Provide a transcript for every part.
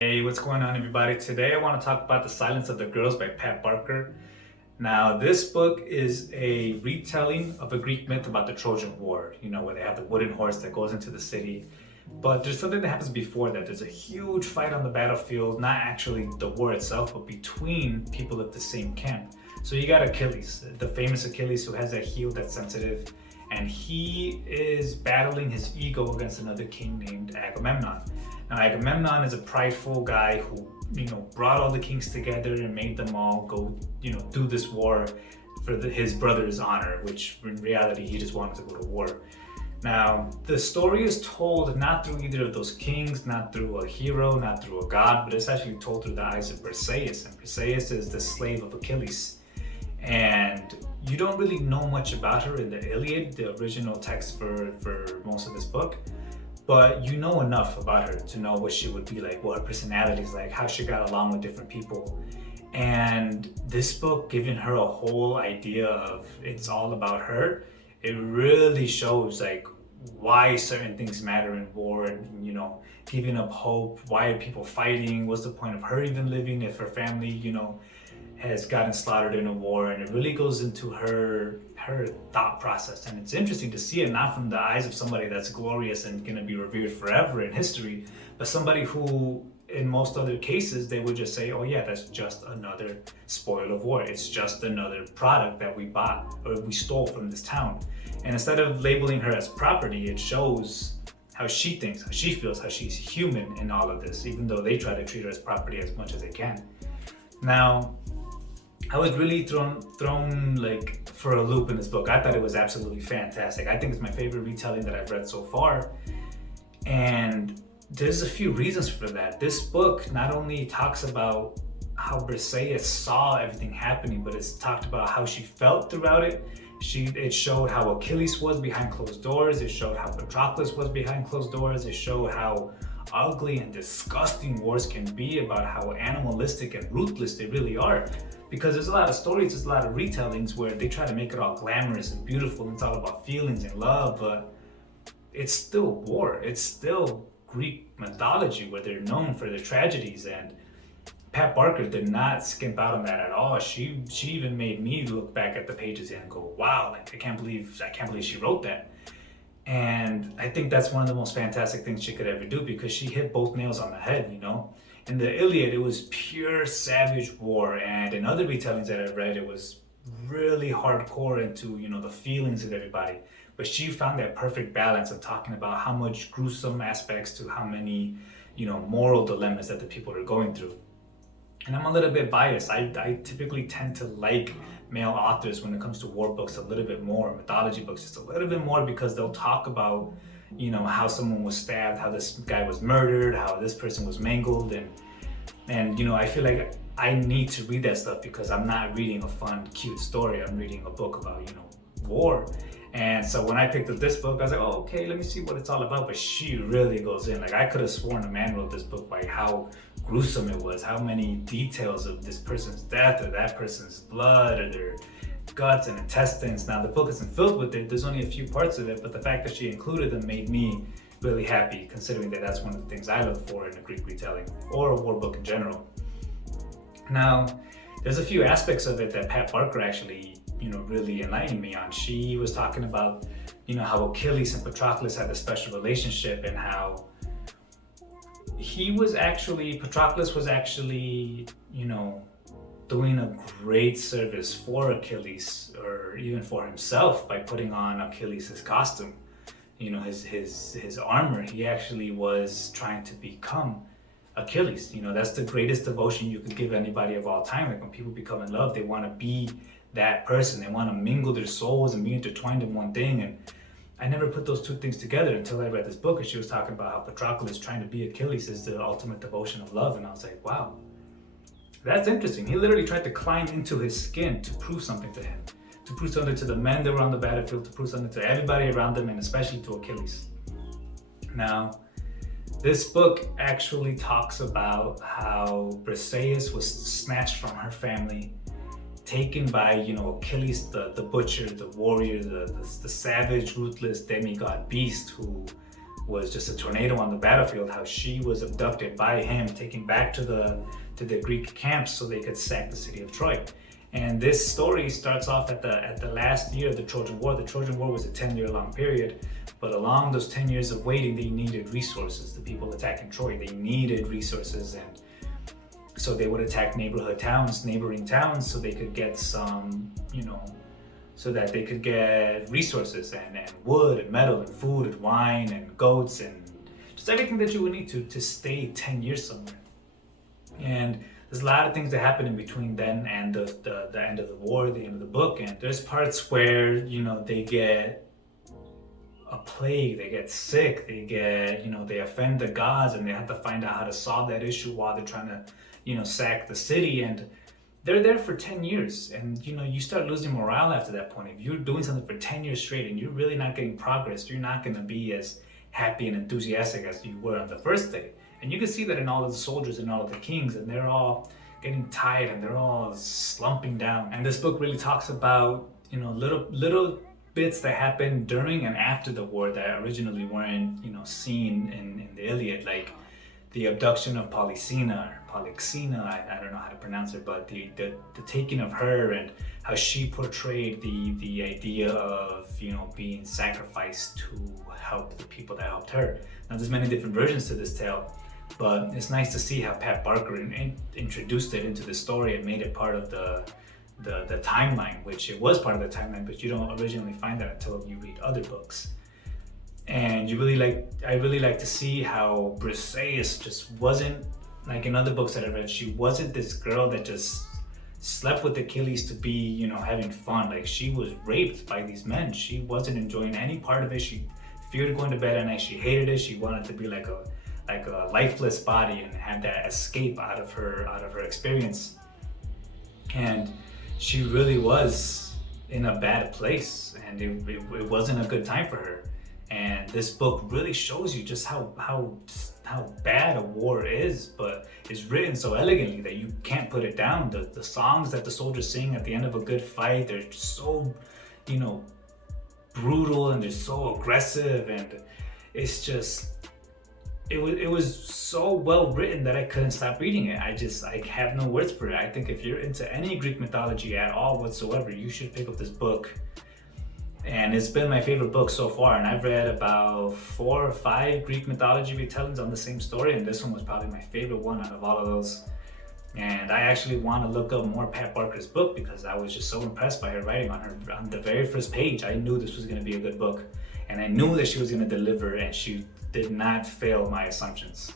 Hey, what's going on, everybody? Today I want to talk about The Silence of the Girls by Pat Barker. Now, this book is a retelling of a Greek myth about the Trojan War, where they have the wooden horse that goes into the city. But there's something that happens before that. There's a huge fight on the battlefield, not actually the war itself, but between people of the same camp. So you got Achilles, the famous Achilles who has that heel that's sensitive, and he is battling his ego against another king named Agamemnon. Now, Agamemnon is a prideful guy who, brought all the kings together and made them all go, do this war for his brother's honor, which in reality he just wanted to go to war. Now, the story is told not through either of those kings, not through a hero, not through a god, but it's actually told through the eyes of Briseis. And Briseis is the slave of Achilles. And you don't really know much about her in the Iliad, the original text for most of this book, but you know enough about her to know what she would be like, what her personality is like, how she got along with different people. And this book, giving her a whole idea of it's all about her, it really shows like why certain things matter in war and giving up hope. Why are people fighting? What's the point of her even living if her family has gotten slaughtered in a war? And it really goes into her thought process, and it's interesting to see it not from the eyes of somebody that's glorious and going to be revered forever in history, but somebody who in most other cases they would just say, oh yeah, that's just another spoil of war, it's just another product that we bought or we stole from this town. And instead of labeling her as property, it shows how she thinks, how she feels, how she's human in all of this, even though they try to treat her as property as much as they can. Now, I was really thrown like for a loop in this book. I thought it was absolutely fantastic. I think it's my favorite retelling that I've read so far. And there's a few reasons for that. This book not only talks about how Briseis saw everything happening, but it's talked about how she felt throughout it. It showed how Achilles was behind closed doors. It showed how Patroclus was behind closed doors. It showed how ugly and disgusting wars can be, about how animalistic and ruthless they really are. Because there's a lot of stories, there's a lot of retellings where they try to make it all glamorous and beautiful and it's all about feelings and love, but it's still war. It's still Greek mythology where they're known for their tragedies. And Pat Barker did not skimp out on that at all. She even made me look back at the pages and go, wow, like I can't believe she wrote that. And I think that's one of the most fantastic things she could ever do, because she hit both nails on the head. In the Iliad, it was pure savage war, and in other retellings that I've read, it was really hardcore into, the feelings of everybody. But she found that perfect balance of talking about how much gruesome aspects to how many, moral dilemmas that the people are going through. And I'm a little bit biased. I typically tend to like male authors when it comes to war books a little bit more, mythology books just a little bit more, because they'll talk about, how someone was stabbed, how this guy was murdered, how this person was mangled, and I feel like I need to read that stuff because I'm not reading a fun, cute story. I'm reading a book about, war. And so when I picked up this book, I was like, oh, okay, let me see what it's all about. But she really goes in. Like, I could have sworn a man wrote this book by how gruesome it was, how many details of this person's death or that person's blood or their guts and intestines. Now, the book isn't filled with it. There's only a few parts of it, but the fact that she included them made me really happy, considering that that's one of the things I look for in a Greek retelling or a war book in general. Now, there's a few aspects of it that Pat Barker actually, really enlightened me on. She was talking about, how Achilles and Patroclus had a special relationship, and how Patroclus was actually, doing a great service for Achilles, or even for himself, by putting on Achilles' costume, his armor. He actually was trying to become Achilles. That's the greatest devotion you could give anybody of all time. Like, when people become in love, they want to be that person. They want to mingle their souls and be intertwined in one thing. And I never put those two things together until I read this book, and she was talking about how Patroclus trying to be Achilles is the ultimate devotion of love. And I was like, wow, that's interesting. He literally tried to climb into his skin to prove something to him, to prove something to the men that were on the battlefield, to prove something to everybody around them, and especially to Achilles. Now, this book actually talks about how Briseis was snatched from her family, taken by, Achilles, the butcher, the warrior, the savage, ruthless demigod beast who was just a tornado on the battlefield, how she was abducted by him, taken back to the Greek camps so they could sack the city of Troy. And this story starts off at the last year of the Trojan War. The Trojan War was a 10-year long period, but along those 10 years of waiting, they needed resources. The people attacking Troy, they needed resources, and so they would attack neighboring towns, so they could get some, so that they could get resources and wood and metal and food and wine and goats and just everything that you would need to stay 10 years somewhere. And there's a lot of things that happen in between then and the end of the war, the end of the book. And there's parts where, they get a plague, they get sick, they get, they offend the gods, and they have to find out how to solve that issue while they're trying to, sack the city. And they're there for 10 years. And, you start losing morale after that point. If you're doing something for 10 years straight and you're really not getting progress, you're not going to be as happy and enthusiastic as you were on the first day. And you can see that in all of the soldiers and all of the kings, and they're all getting tired and they're all slumping down. And this book really talks about, little bits that happened during and after the war that originally weren't, seen in the Iliad, like the abduction of Polyxena, I don't know how to pronounce it, but the taking of her, and how she portrayed the idea of, being sacrificed to help the people that helped her. Now, there's many different versions to this tale, but it's nice to see how Pat Barker introduced it into the story and made it part of the timeline, which it was part of the timeline, but you don't originally find that until you read other books. And I really like to see how Briseis just wasn't like in other books that I read. She wasn't this girl that just slept with Achilles to be, having fun. Like, she was raped by these men. She wasn't enjoying any part of it. She feared going to bed at night. She hated it. She wanted to be like a lifeless body and have that escape out of her experience. And she really was in a bad place, and it wasn't a good time for her. And this book really shows you just how bad a war is, but it's written so elegantly that you can't put it down. The songs that the soldiers sing at the end of a good fight, they're so, brutal, and they're so aggressive, and it's just, it was so well written that I couldn't stop reading it. I have no words for it. I think if you're into any Greek mythology at all whatsoever, you should pick up this book. And it's been my favorite book so far, and I've read about 4 or 5 Greek mythology retellings on the same story, and this one was probably my favorite one out of all of those. And I actually want to look up more Pat Barker's book because I was just so impressed by her writing on the very first page. I knew this was going to be a good book, and I knew that she was going to deliver, and she did not fail my assumptions.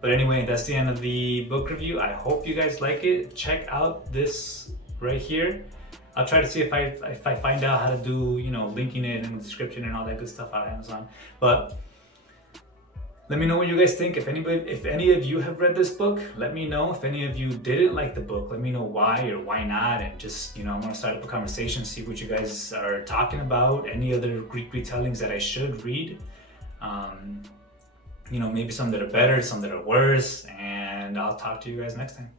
But anyway, that's the end of the book review. I hope you guys like it. Check out this right here. I'll try to see if I find out how to do, linking it in the description and all that good stuff on Amazon. But let me know what you guys think. If any of you have read this book, let me know. If any of you didn't like the book, let me know why or why not. And just, I want to start up a conversation, see what you guys are talking about. Any other Greek retellings that I should read. Maybe some that are better, some that are worse. And I'll talk to you guys next time.